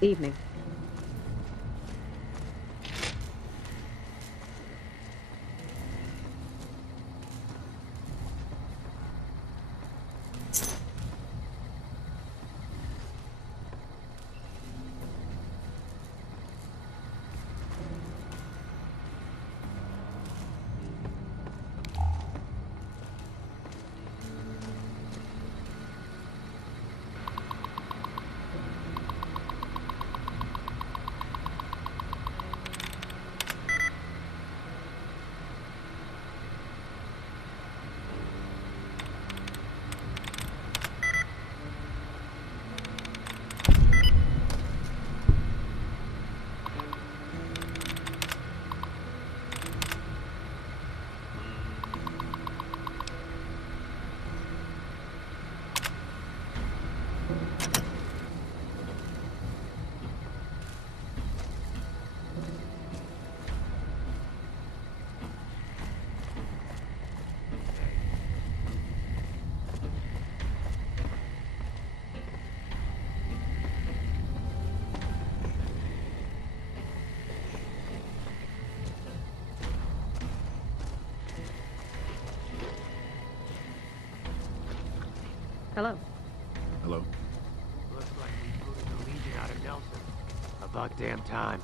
Evening. Hello. Hello? Looks like we booted the Legion out of Nelson. About damn time.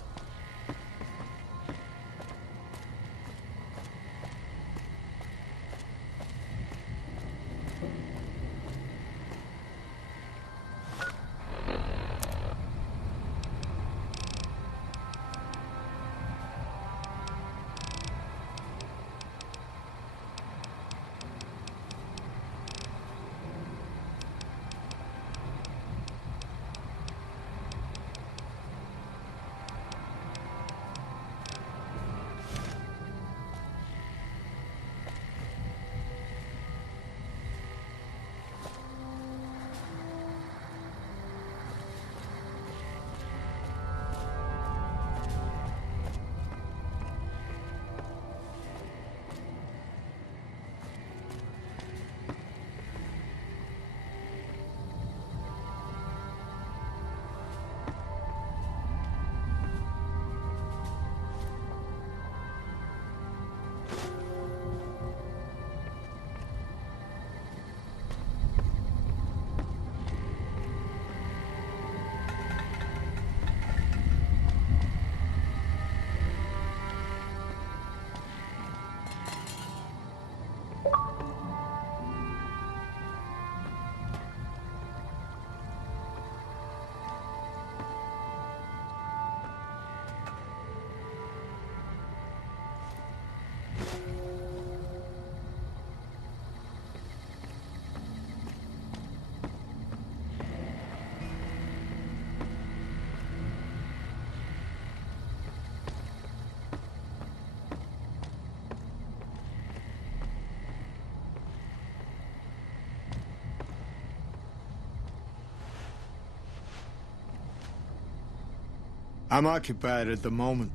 I'm occupied at the moment.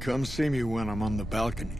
Come see me when I'm on the balcony.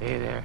Hey there.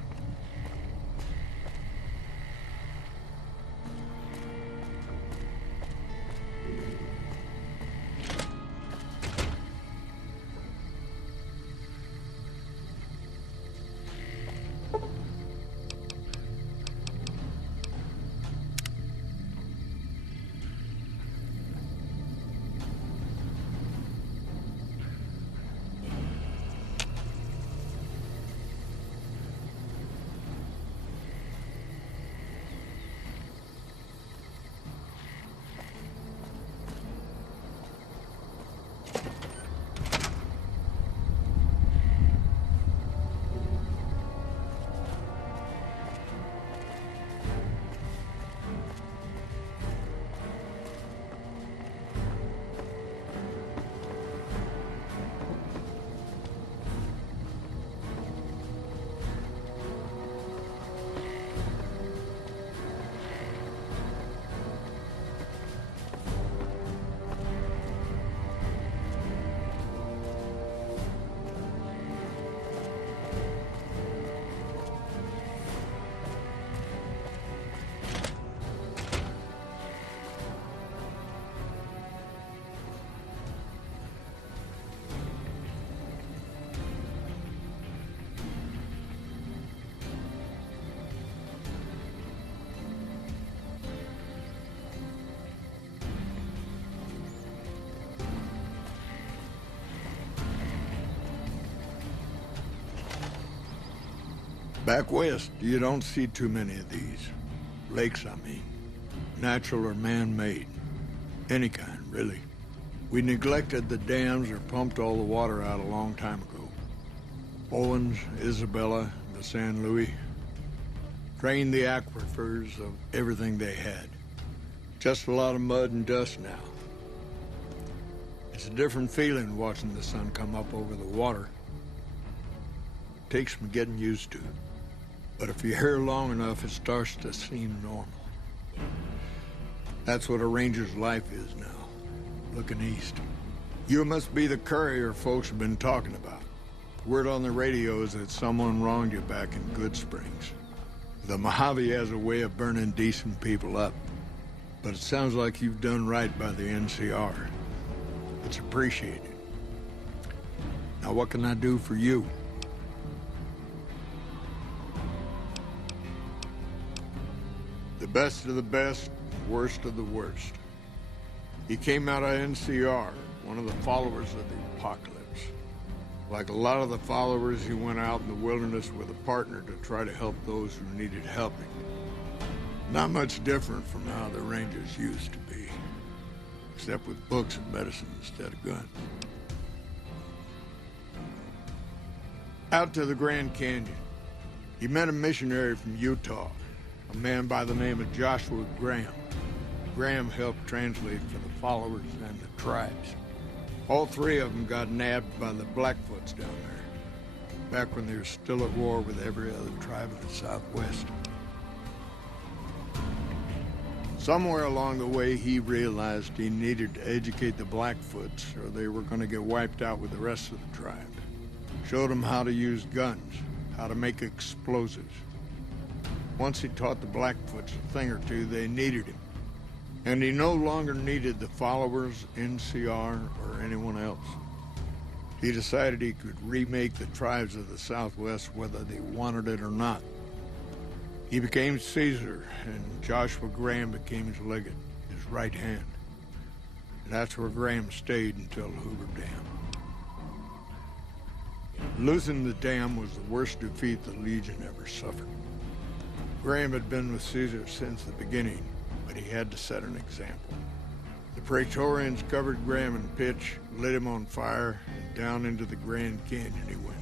Back west, you don't see too many of these. Lakes, I mean. Natural or man-made. Any kind, really. We neglected the dams or pumped all the water out a long time ago. Owens, Isabella, the San Luis. Drained the aquifers of everything they had. Just a lot of mud and dust now. It's a different feeling watching the sun come up over the water. Takes some getting used to. But if you're here long enough, it starts to seem normal. That's what a ranger's life is now, looking east. You must be the courier folks have been talking about. Word on the radio is that someone wronged you back in Good Springs. The Mojave has a way of burning decent people up, but it sounds like you've done right by the NCR. It's appreciated. Now what can I do for you? The best of the best, worst of the worst. He came out of NCR, one of the followers of the apocalypse. Like a lot of the followers, he went out in the wilderness with a partner to try to help those who needed helping. Not much different from how the Rangers used to be, except with books and medicine instead of guns. Out to the Grand Canyon, he met a missionary from Utah, a man by the name of Joshua Graham. Graham helped translate for the followers and the tribes. All three of them got nabbed by the Blackfoots down there, back when they were still at war with every other tribe of the Southwest. Somewhere along the way, he realized he needed to educate the Blackfoots or they were going to get wiped out with the rest of the tribe. Showed them how to use guns, how to make explosives. Once he taught the Blackfoots a thing or two, they needed him. And he no longer needed the followers, NCR, or anyone else. He decided he could remake the tribes of the Southwest whether they wanted it or not. He became Caesar, and Joshua Graham became his legate, his right hand. And that's where Graham stayed until Hoover Dam. Losing the dam was the worst defeat the Legion ever suffered. Graham had been with Caesar since the beginning, but he had to set an example. The Praetorians covered Graham in pitch, lit him on fire, and down into the Grand Canyon he went.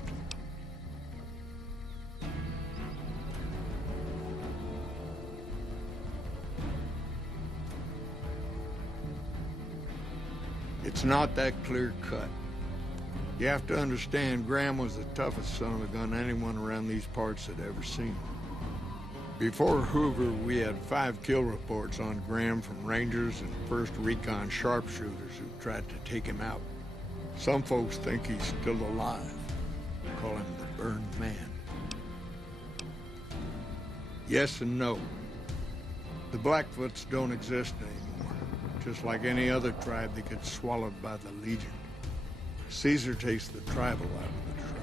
It's not that clear-cut. You have to understand, Graham was the toughest son of a gun anyone around these parts had ever seen. Before Hoover, we had 5 kill reports on Graham from Rangers and 1st Recon sharpshooters who tried to take him out. Some folks think he's still alive. Call him the Burned Man. Yes and no. The Blackfoots don't exist anymore. Just like any other tribe that gets swallowed by the Legion. Caesar takes the tribal out of the tribe.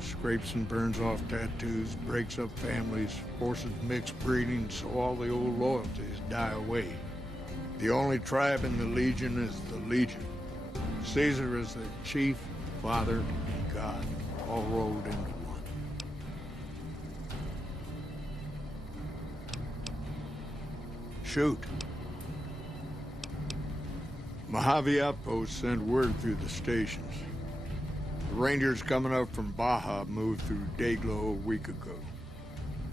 Scrapes and burns off tattoos, breaks up families, forces mixed breeding so all the old loyalties die away. The only tribe in the Legion is the Legion. Caesar is the chief, father, and God, all rolled into one. Shoot. Mojave outpost sent word through the stations. The Rangers coming up from Baja moved through Dayglow a week ago.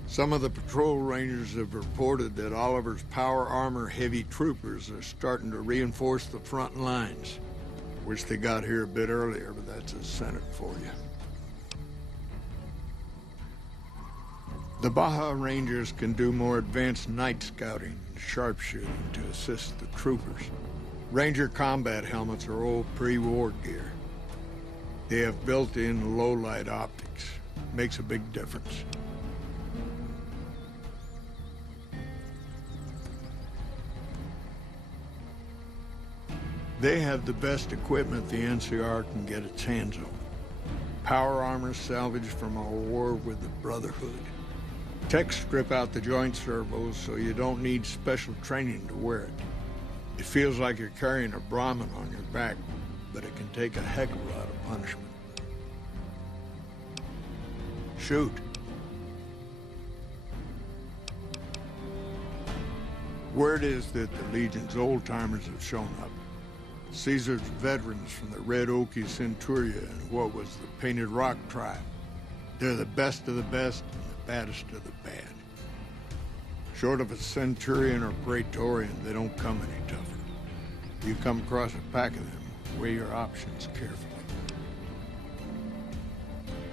Some of the patrol rangers have reported that Oliver's power armor heavy troopers are starting to reinforce the front lines. Wish they got here a bit earlier, but that's a Senate for you. The Baja Rangers can do more advanced night scouting and sharpshooting to assist the troopers. Ranger combat helmets are old pre-war gear. They have built-in low-light optics. Makes a big difference. They have the best equipment the NCR can get its hands on. Power armor salvaged from our war with the Brotherhood. Techs strip out the joint servos so you don't need special training to wear it. It feels like you're carrying a Brahmin on your back, but it can take a heck of a lot of punishment. Shoot. Word is that the Legion's old-timers have shown up. Caesar's veterans from the Red Okie Centuria and what was the Painted Rock tribe. They're the best of the best and the baddest of the bad. Short of a Centurion or Praetorian, they don't come any tougher. You come across a pack of them, weigh your options carefully.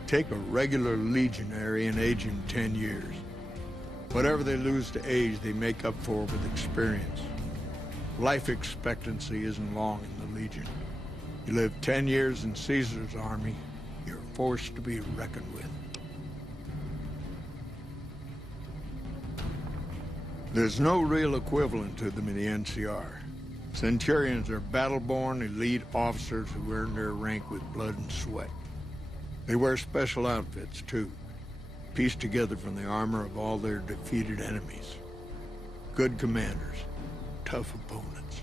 Take a regular legionary and age him 10 years. Whatever they lose to age, they make up for with experience. Life expectancy isn't long in the Legion. You live 10 years in Caesar's army, you're a force to be reckoned with. There's no real equivalent to them in the NCR. Centurions are battle-born, elite officers who earn their rank with blood and sweat. They wear special outfits, too, pieced together from the armor of all their defeated enemies. Good commanders, tough opponents.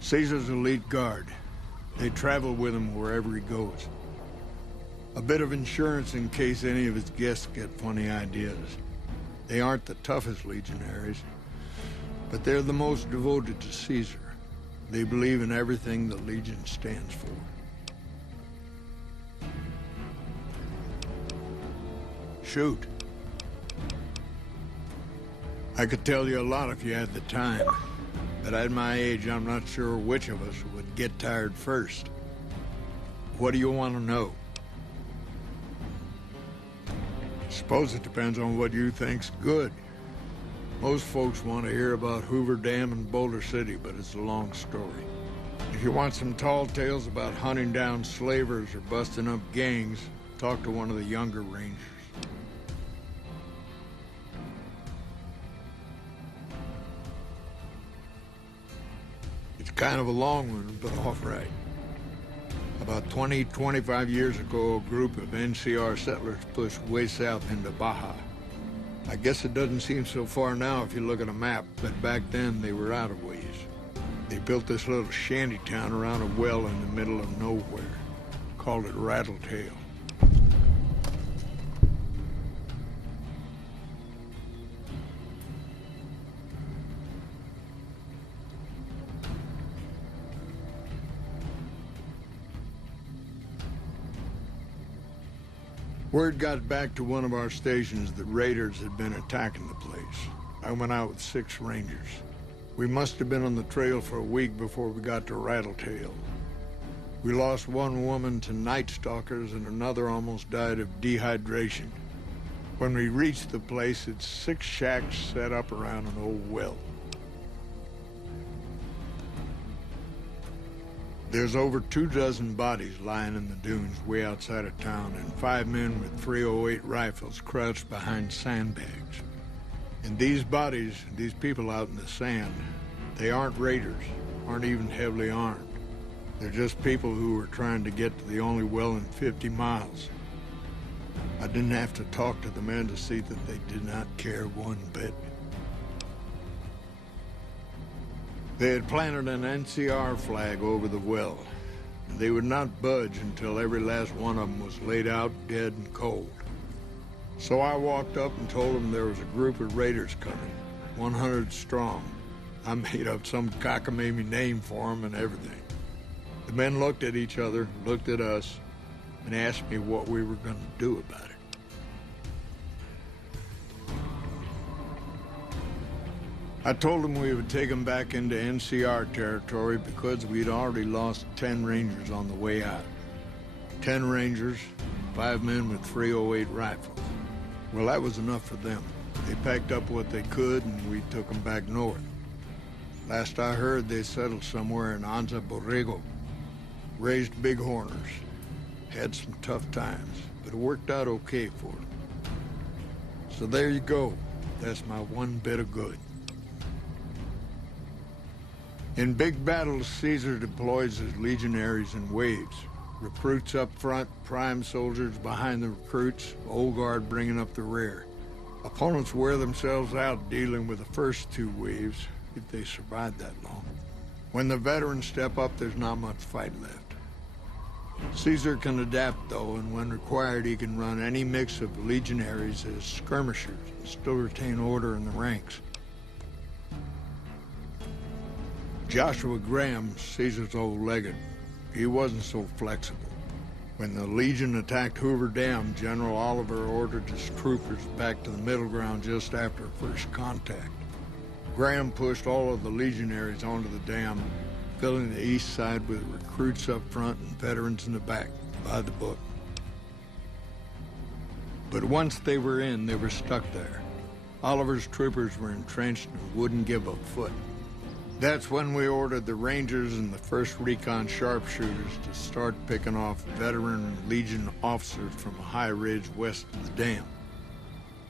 Caesar's elite guard. They travel with him wherever he goes. A bit of insurance in case any of his guests get funny ideas. They aren't the toughest legionaries, but they're the most devoted to Caesar. They believe in everything the Legion stands for. Shoot. I could tell you a lot if you had the time, but at my age, I'm not sure which of us would get tired first. What do you want to know? Suppose it depends on what you think's good. Most folks want to hear about Hoover Dam and Boulder City, but it's a long story. If you want some tall tales about hunting down slavers or busting up gangs, talk to one of the younger rangers. It's kind of a long one, but all right. About 25 years ago, a group of NCR settlers pushed way south into Baja. I guess it doesn't seem so far now if you look at a map, but back then they were out of ways. They built this little shanty town around a well in the middle of nowhere. Called it Rattletail. Word got back to one of our stations that raiders had been attacking the place. I went out with 6 rangers. We must have been on the trail for a week before we got to Rattletail. We lost one woman to night stalkers and another almost died of dehydration. When we reached the place, it's 6 shacks set up around an old well. There's over 24 bodies lying in the dunes way outside of town, and 5 men with 308 rifles crouched behind sandbags. And these bodies, these people out in the sand, they aren't raiders, aren't even heavily armed. They're just people who were trying to get to the only well in 50 miles. I didn't have to talk to the men to see that they did not care one bit. They had planted an NCR flag over the well, and they would not budge until every last one of them was laid out dead and cold. So I walked up and told them there was a group of raiders coming, 100 strong. I made up some cockamamie name for them and everything. The men looked at each other, looked at us, and asked me what we were going to do about it. I told them we would take them back into NCR territory because we'd already lost 10 Rangers on the way out. 10 Rangers, 5 men with 308 rifles. Well, that was enough for them. They packed up what they could and we took them back north. Last I heard, they settled somewhere in Anza Borrego. Raised bighorners. Had some tough times, but it worked out okay for them. So there you go. That's my one bit of good. In big battles, Caesar deploys his legionaries in waves. Recruits up front, prime soldiers behind the recruits, old guard bringing up the rear. Opponents wear themselves out dealing with the first 2 waves, if they survive that long. When the veterans step up, there's not much fight left. Caesar can adapt, though, and when required, he can run any mix of legionaries as skirmishers and still retain order in the ranks. Joshua Graham, Caesar's old legate, he wasn't so flexible. When the Legion attacked Hoover Dam, General Oliver ordered his troopers back to the middle ground just after first contact. Graham pushed all of the legionaries onto the dam, filling the east side with recruits up front and veterans in the back, by the book. But once they were in, they were stuck there. Oliver's troopers were entrenched and wouldn't give a foot. That's when we ordered the Rangers and the 1st Recon sharpshooters to start picking off veteran Legion officers from a high ridge west of the dam.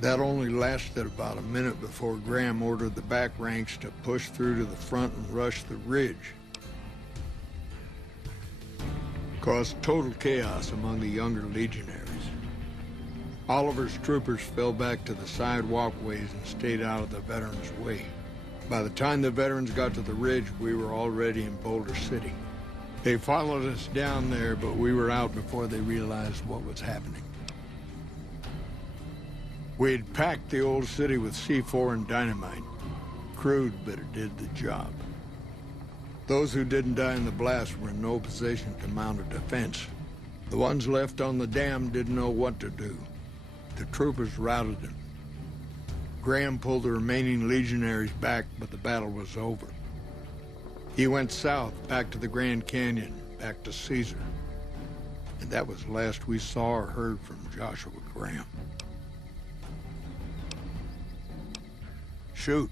That only lasted about a minute before Graham ordered the back ranks to push through to the front and rush the ridge. Caused total chaos among the younger legionaries. Oliver's troopers fell back to the side walkways and stayed out of the veterans' way. By the time the veterans got to the ridge, we were already in Boulder City. They followed us down there, but we were out before they realized what was happening. We had packed the old city with C4 and dynamite. Crude, but it did the job. Those who didn't die in the blast were in no position to mount a defense. The ones left on the dam didn't know what to do. The troopers routed them. Graham pulled the remaining legionaries back, but the battle was over. He went south, back to the Grand Canyon, back to Caesar. And that was the last we saw or heard from Joshua Graham. Shoot.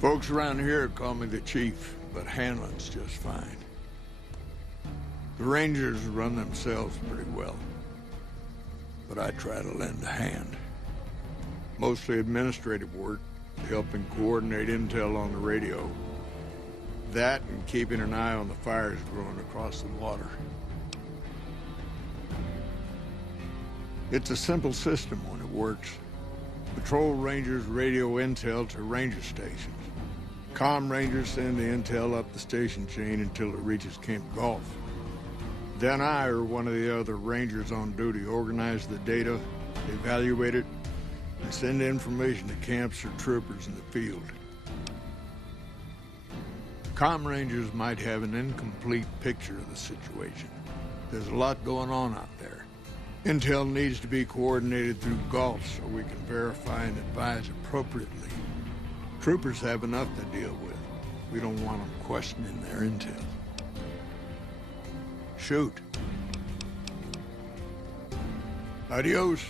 Folks around here call me the chief, but handling's just fine. The Rangers run themselves pretty well, but I try to lend a hand. Mostly administrative work, helping coordinate intel on the radio. That and keeping an eye on the fires growing across the water. It's a simple system when it works. Patrol Rangers radio intel to ranger stations. Comm Rangers send the intel up the station chain until it reaches Camp Gulf. Then I or one of the other Rangers on duty organize the data, evaluate it, and send information to camps or troopers in the field. Comm Rangers might have an incomplete picture of the situation. There's a lot going on out there. Intel needs to be coordinated through Gulf so we can verify and advise appropriately. Troopers have enough to deal with. We don't want them questioning their intel. Shoot. Adios.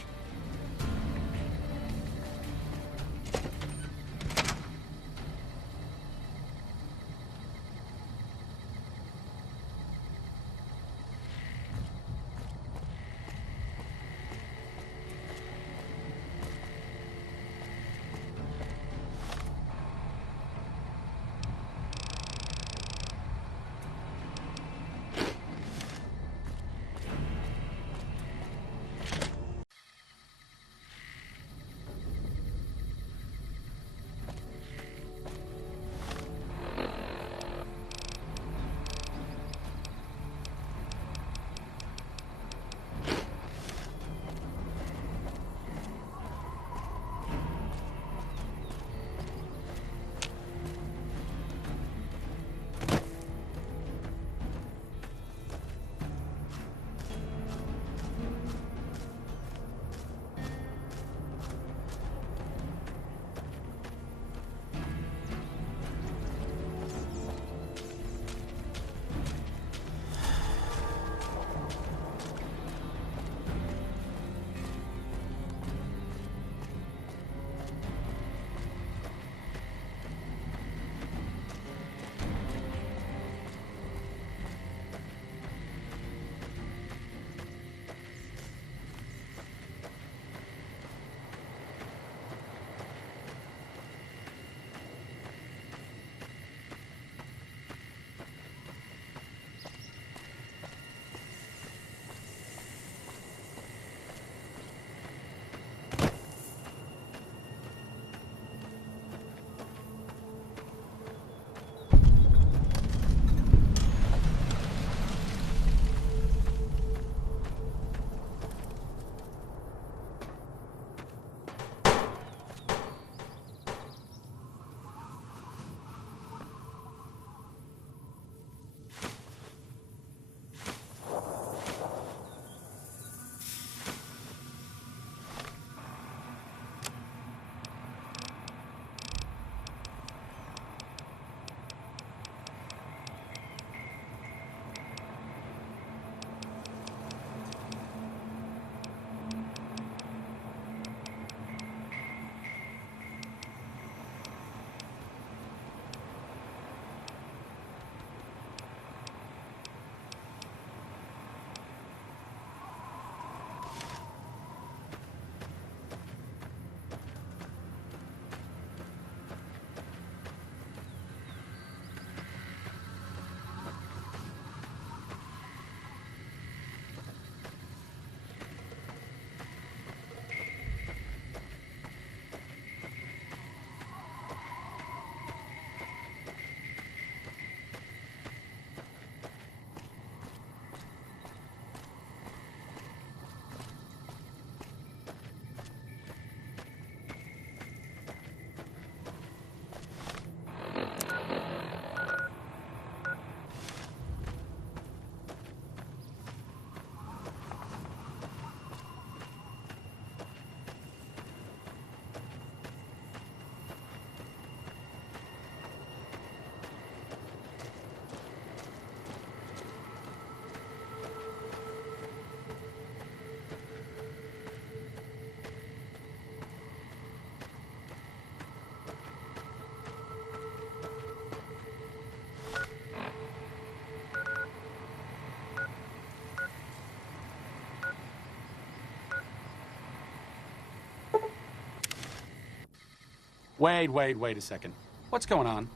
Wait a second. What's going on?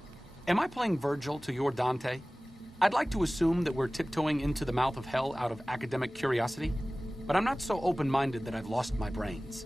Am I playing Virgil to your Dante? I'd like to assume that we're tiptoeing into the mouth of hell out of academic curiosity, but I'm not so open-minded that I've lost my brains.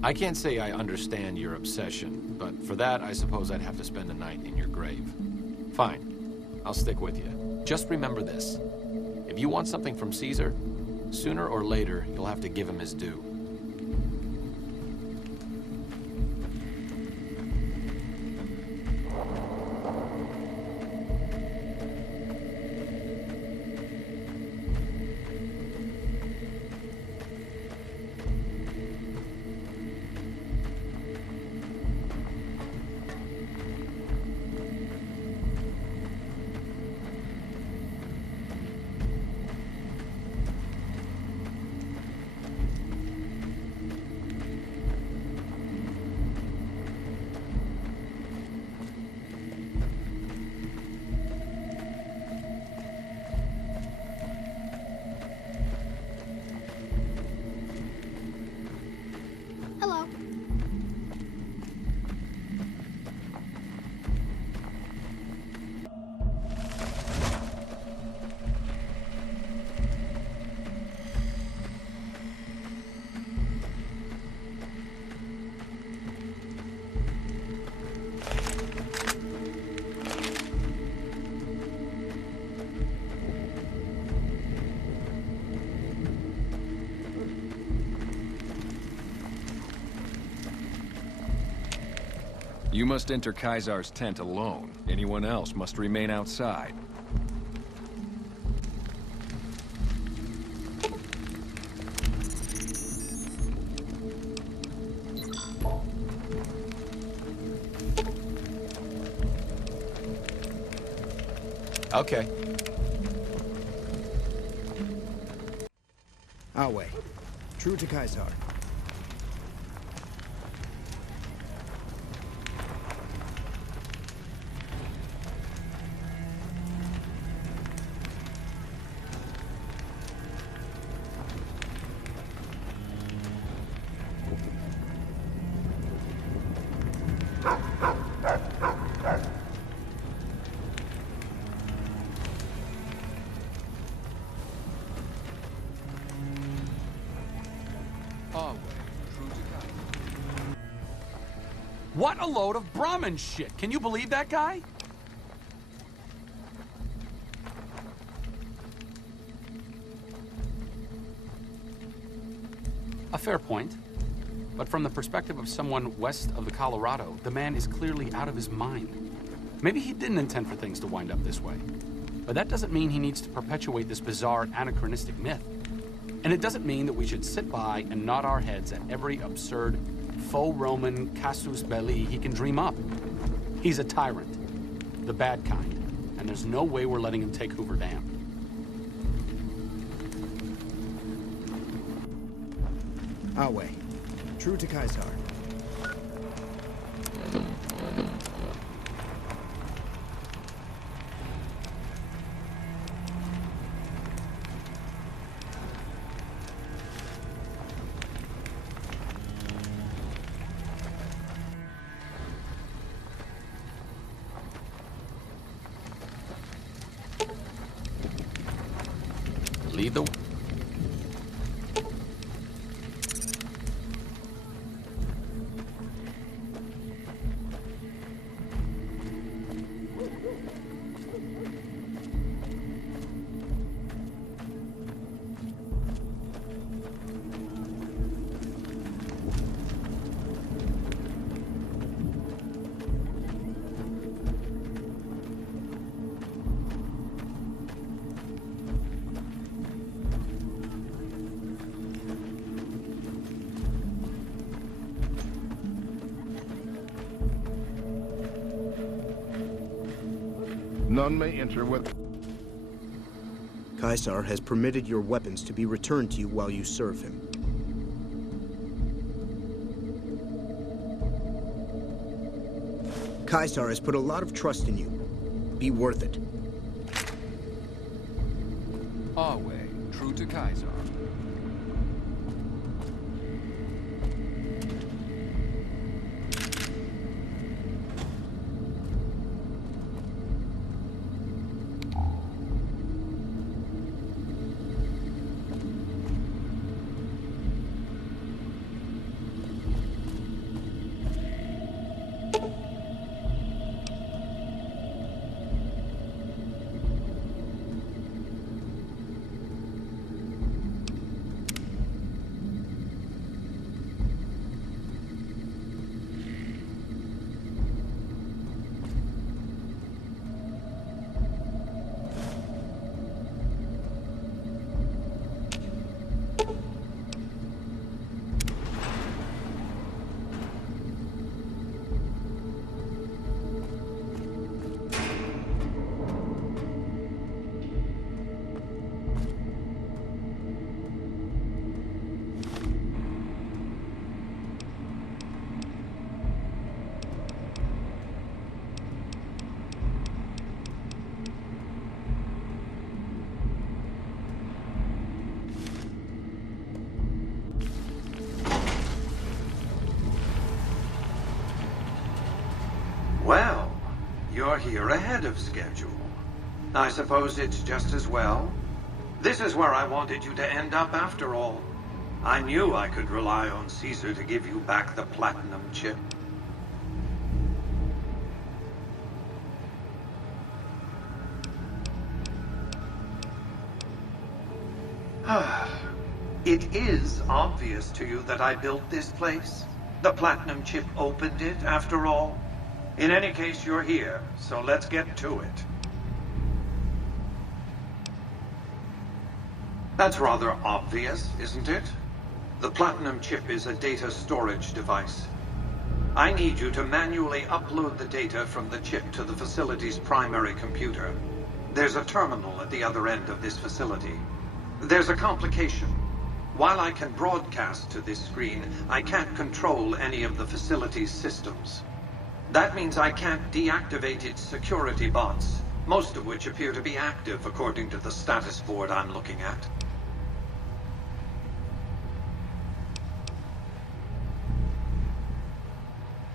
I can't say I understand your obsession, but for that, I suppose I'd have to spend a night in your grave. Fine. I'll stick with you. Just remember this. If you want something from Caesar, sooner or later, you'll have to give him his due. Hello. You must enter Caesar's tent alone. Anyone else must remain outside. Okay. Our way. True to Caesar. What a load of Brahmin shit! Can you believe that guy? A fair point. But from the perspective of someone west of the Colorado, the man is clearly out of his mind. Maybe he didn't intend for things to wind up this way. But that doesn't mean he needs to perpetuate this bizarre anachronistic myth. And it doesn't mean that we should sit by and nod our heads at every absurd faux Roman casus belli he can dream up. He's a tyrant, the bad kind, and there's no way we're letting him take Hoover Dam. Our way. True to Caesar. Lead the... None may enter with... Caesar has permitted your weapons to be returned to you while you serve him. Caesar has put a lot of trust in you. Be worth it. Our way, true to Caesar. Well, you're here ahead of schedule. I suppose it's just as well. This is where I wanted you to end up after all. I knew I could rely on Caesar to give you back the platinum chip. It is obvious to you that I built this place. The platinum chip opened it, after all. In any case, you're here, so let's get to it. That's rather obvious, isn't it? The platinum chip is a data storage device. I need you to manually upload the data from the chip to the facility's primary computer. There's a terminal at the other end of this facility. There's a complication. While I can broadcast to this screen, I can't control any of the facility's systems. That means I can't deactivate its security bots, most of which appear to be active according to the status board I'm looking at.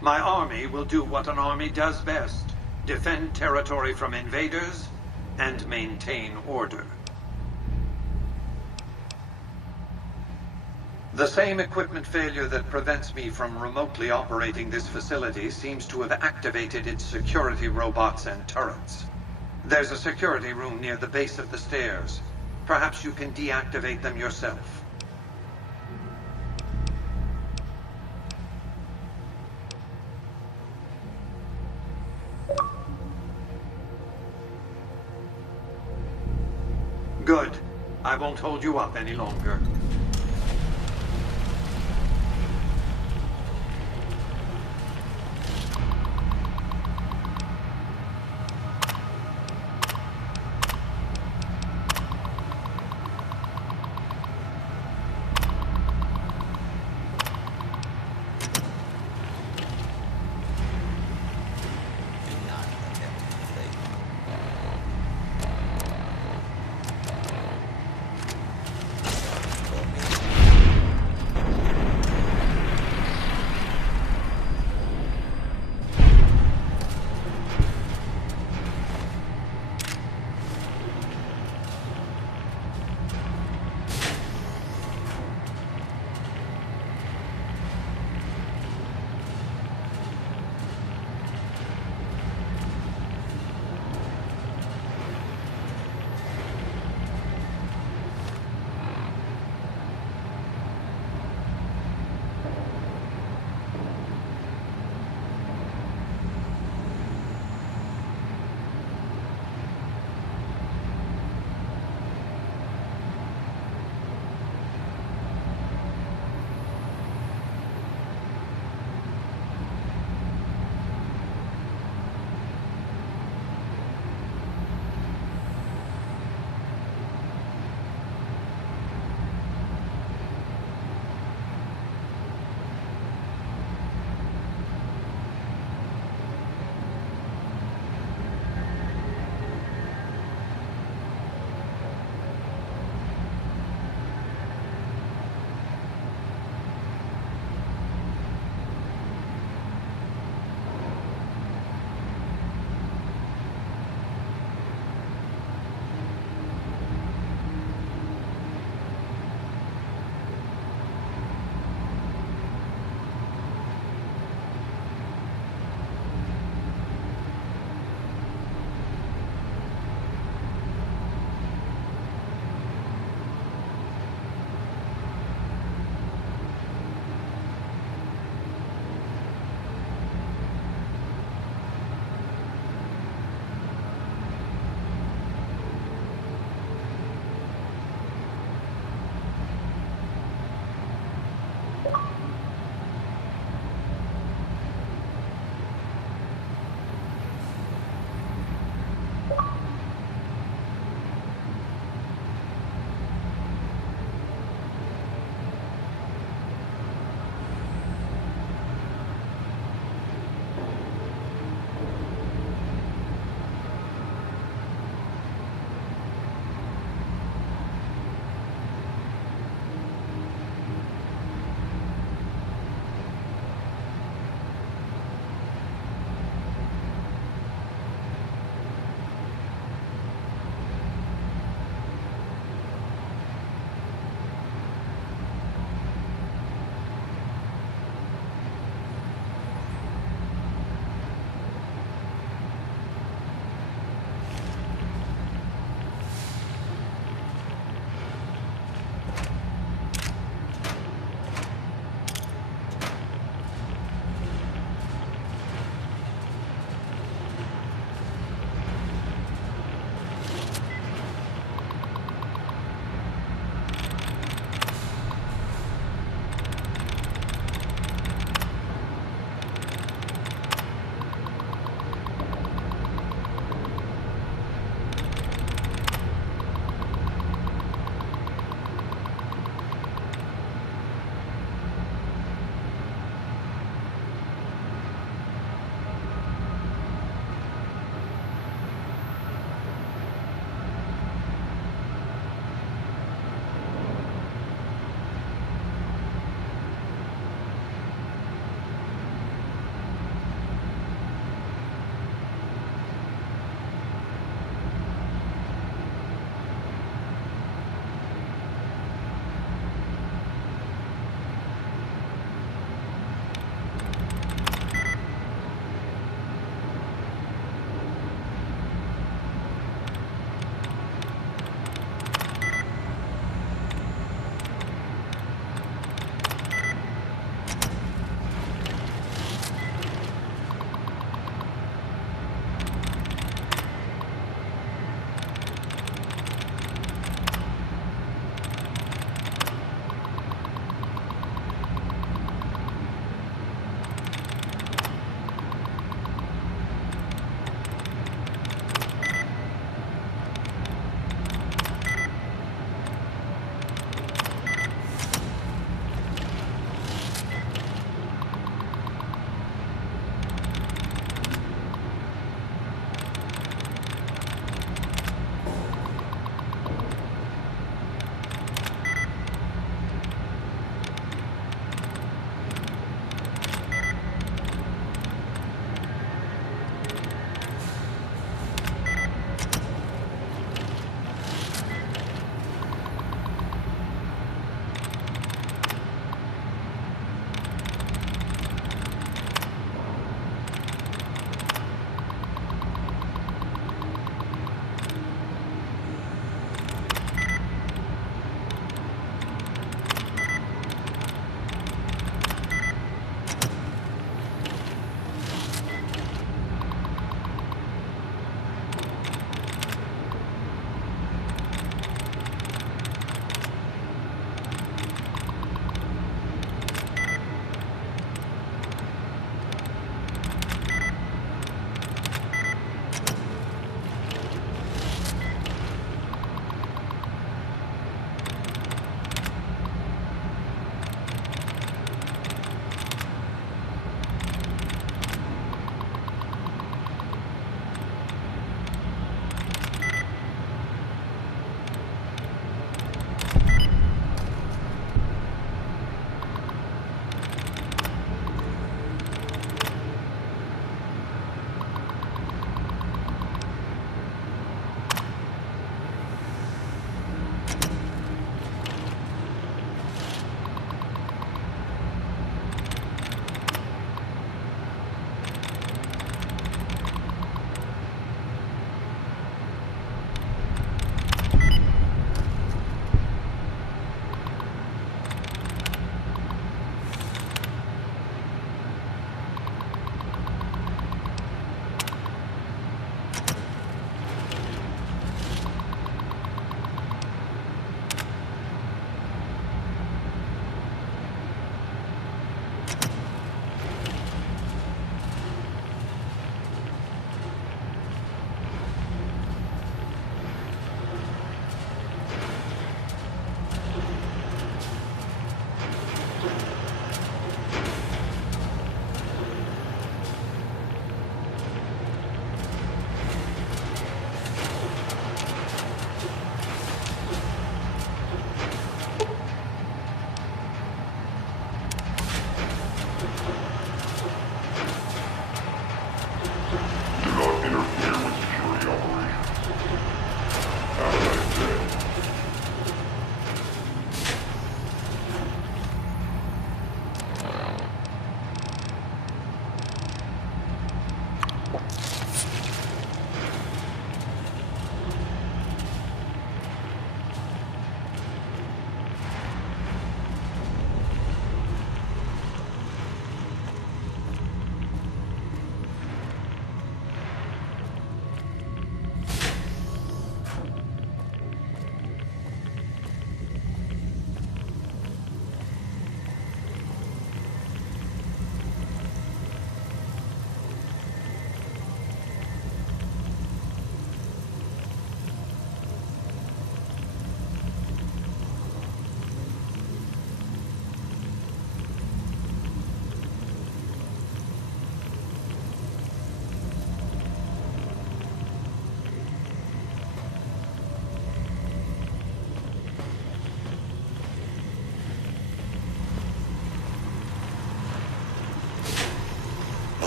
My army will do what an army does best: defend territory from invaders and maintain order. The same equipment failure that prevents me from remotely operating this facility seems to have activated its security robots and turrets. There's a security room near the base of the stairs. Perhaps you can deactivate them yourself. Good. I won't hold you up any longer.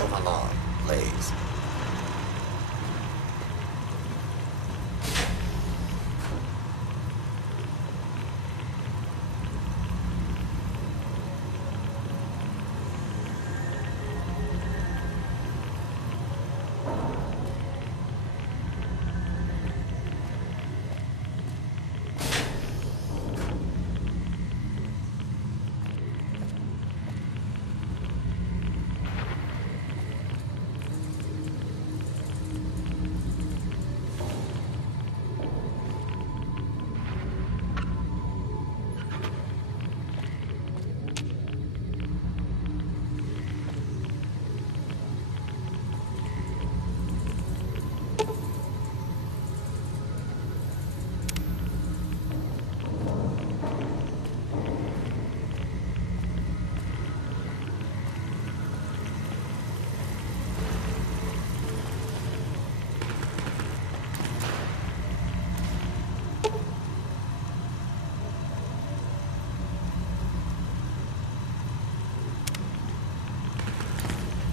Move along, please.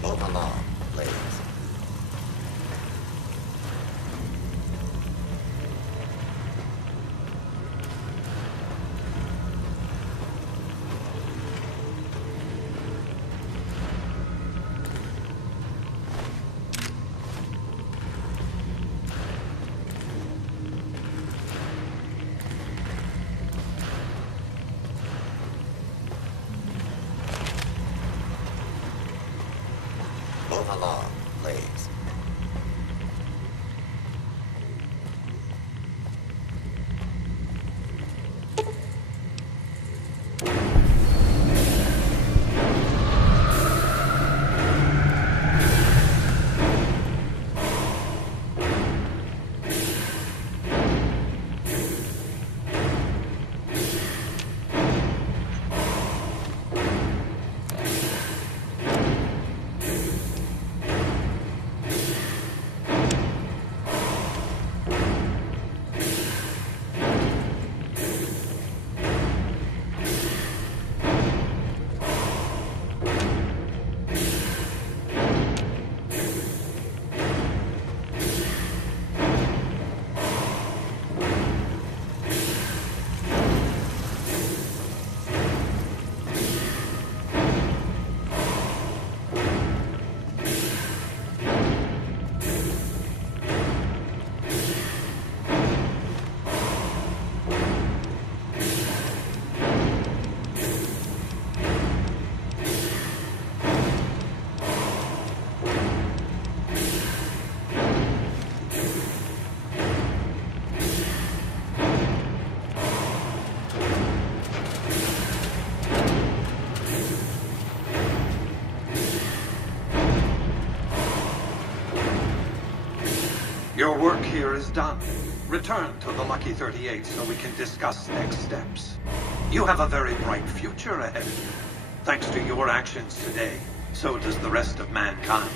Move along, please. Move along, please. Your work here is done. Return to the Lucky 38 so we can discuss next steps. You have a very bright future ahead of you. Thanks to your actions today, so does the rest of mankind.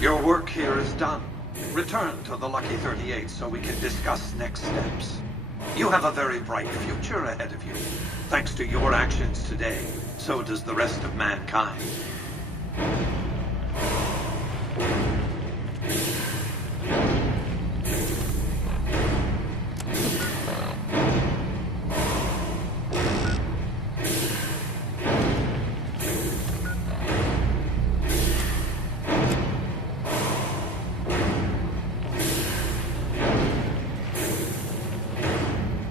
Your work here is done. Return to the Lucky 38 so we can discuss next steps. You have a very bright future ahead of you. Thanks to your actions today, so does the rest of mankind.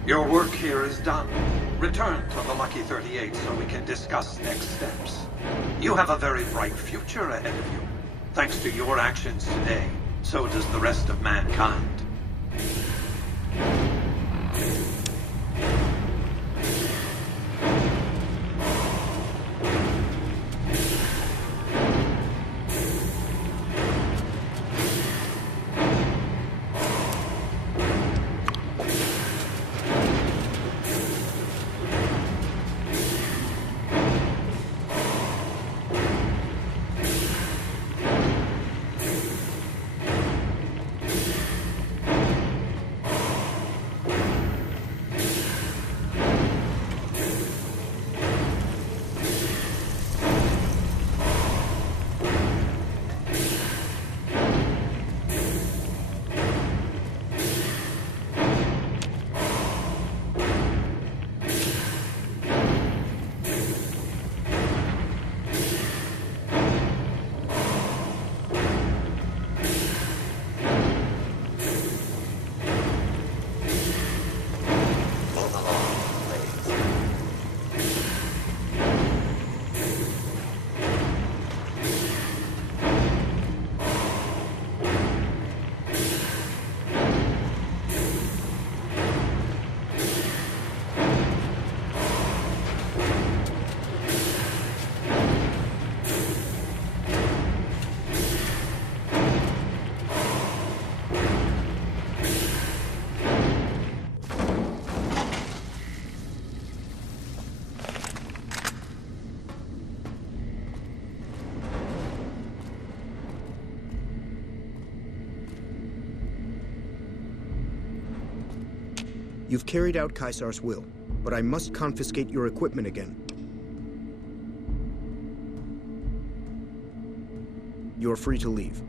Your work here is done. Return to the Lucky 38 so we can discuss next steps. You have a very bright future ahead of you. Thanks to your actions today, so does the rest of mankind. You've carried out Caesar's will, but I must confiscate your equipment again. You're free to leave.